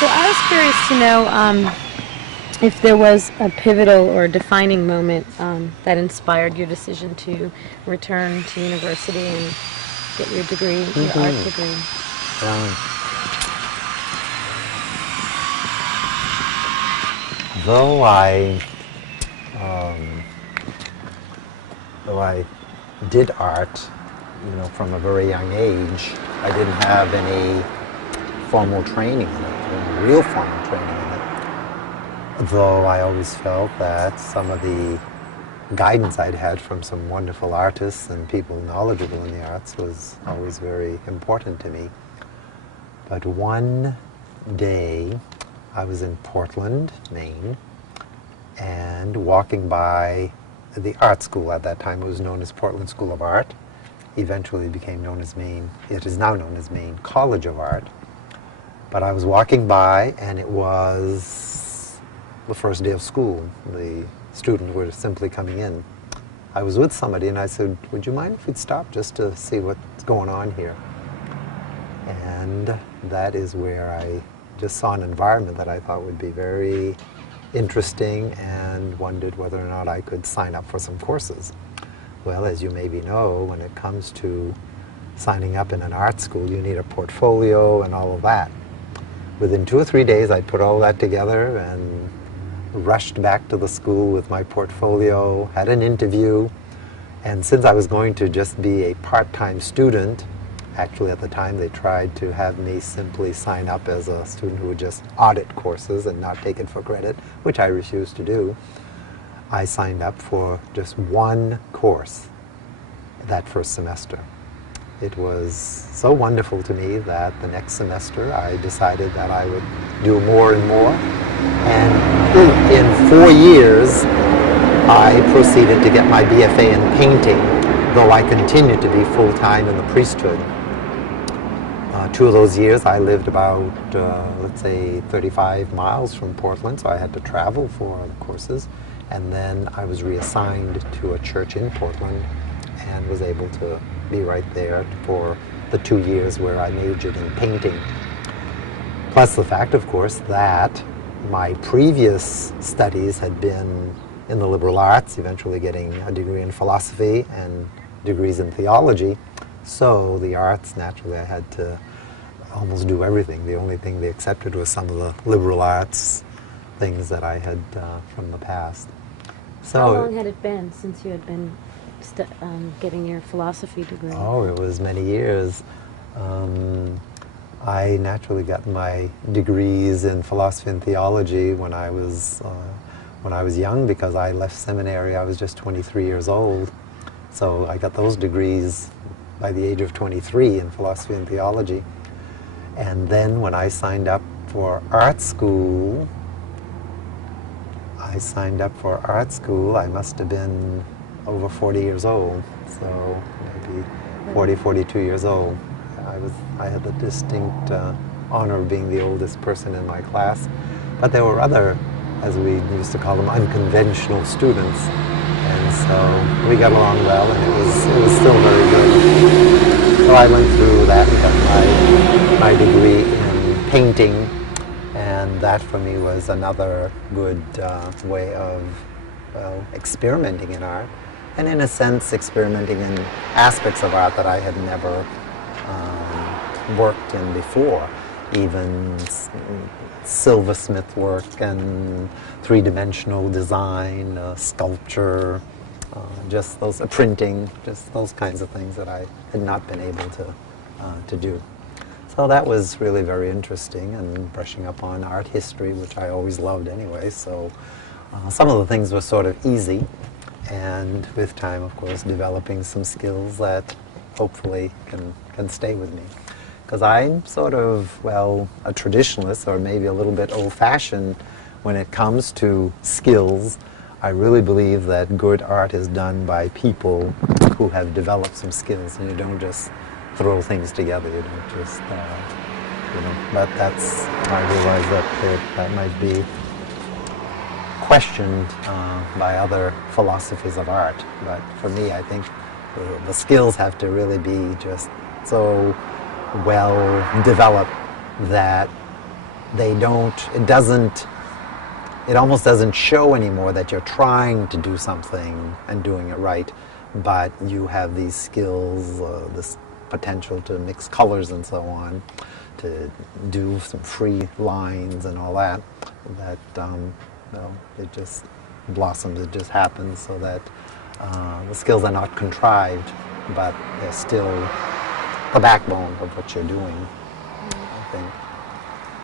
So I was curious to know if there was a pivotal or defining moment that inspired your decision to return to university and get your degree, your art degree. Um, though I, um, though I did art, from a very young age, I didn't have any formal training in it, real formal training in it. Though I always felt that some of the guidance I'd had from some wonderful artists and people knowledgeable in the arts was always very important to me. But one day, I was in Portland, Maine, and walking by the art school. At that time, it was known as Portland School of Art. Eventually became known as Maine. It is now known as Maine College of Art. But I was walking by, and it was the first day of school. The students were simply coming in. I was with somebody, and I said, "Would you mind if we'd stop just to see what's going on here?" And that is where I just saw an environment that I thought would be very interesting and wondered whether or not I could sign up for some courses. Well, as you maybe know, when it comes to signing up in an art school, you need a portfolio and all of that. Within 2 or 3 days, I put all that together and rushed back to the school with my portfolio, had an interview, and since I was going to just be a part-time student, actually at the time they tried to have me simply sign up as a student who would just audit courses and not take it for credit, which I refused to do. I signed up for just one course that first semester. It was so wonderful to me that the next semester I decided that I would do more and more. And in 4 years, I proceeded to get my BFA in painting, though I continued to be full-time in the priesthood. 2 of those years I lived about, let's say, 35 miles from Portland, so I had to travel for the courses. And then I was reassigned to a church in Portland and was able to be right there for the 2 years where I majored in painting. Plus the fact, of course, that my previous studies had been in the liberal arts, eventually getting a degree in philosophy and degrees in theology. So the arts, naturally, I had to almost do everything. The only thing they accepted was some of the liberal arts things that I had from the past. So, how long had it been since you had been getting your philosophy degree? Oh, it was many years. I naturally got my degrees in philosophy and theology when I was young, because I left seminary. I was just 23 years old. So I got those degrees by the age of 23 in philosophy and theology. And then when I signed up for art school, I must have been over 40 years old, so maybe 40, 42 years old. I had the distinct honor of being the oldest person in my class, but there were other, as we used to call them, unconventional students, and so we got along well, and it was still very good. So I went through that and got my degree in painting, and that for me was another good way of, well, experimenting in art, and in a sense experimenting in aspects of art that I had never worked in before, even silversmith work and three-dimensional design, sculpture, just those printing, just those kinds of things that I had not been able to do. So that was really very interesting, and brushing up on art history, which I always loved anyway. So some of the things were sort of easy, and with time, of course, developing some skills that hopefully can stay with me. Because I'm sort of, well, a traditionalist, or maybe a little bit old-fashioned when it comes to skills. I really believe that good art is done by people who have developed some skills, and you don't just throw things together. You don't just, but that's, I realize that might be questioned by other philosophers of art. But for me, I think the skills have to really be just so well developed that they don't, it almost doesn't show anymore that you're trying to do something and doing it right, but you have these skills, this potential to mix colors and so on, to do some free lines and all that, that it just blossoms, it just happens, so that the skills are not contrived, but they're still the backbone of what you're doing, I think.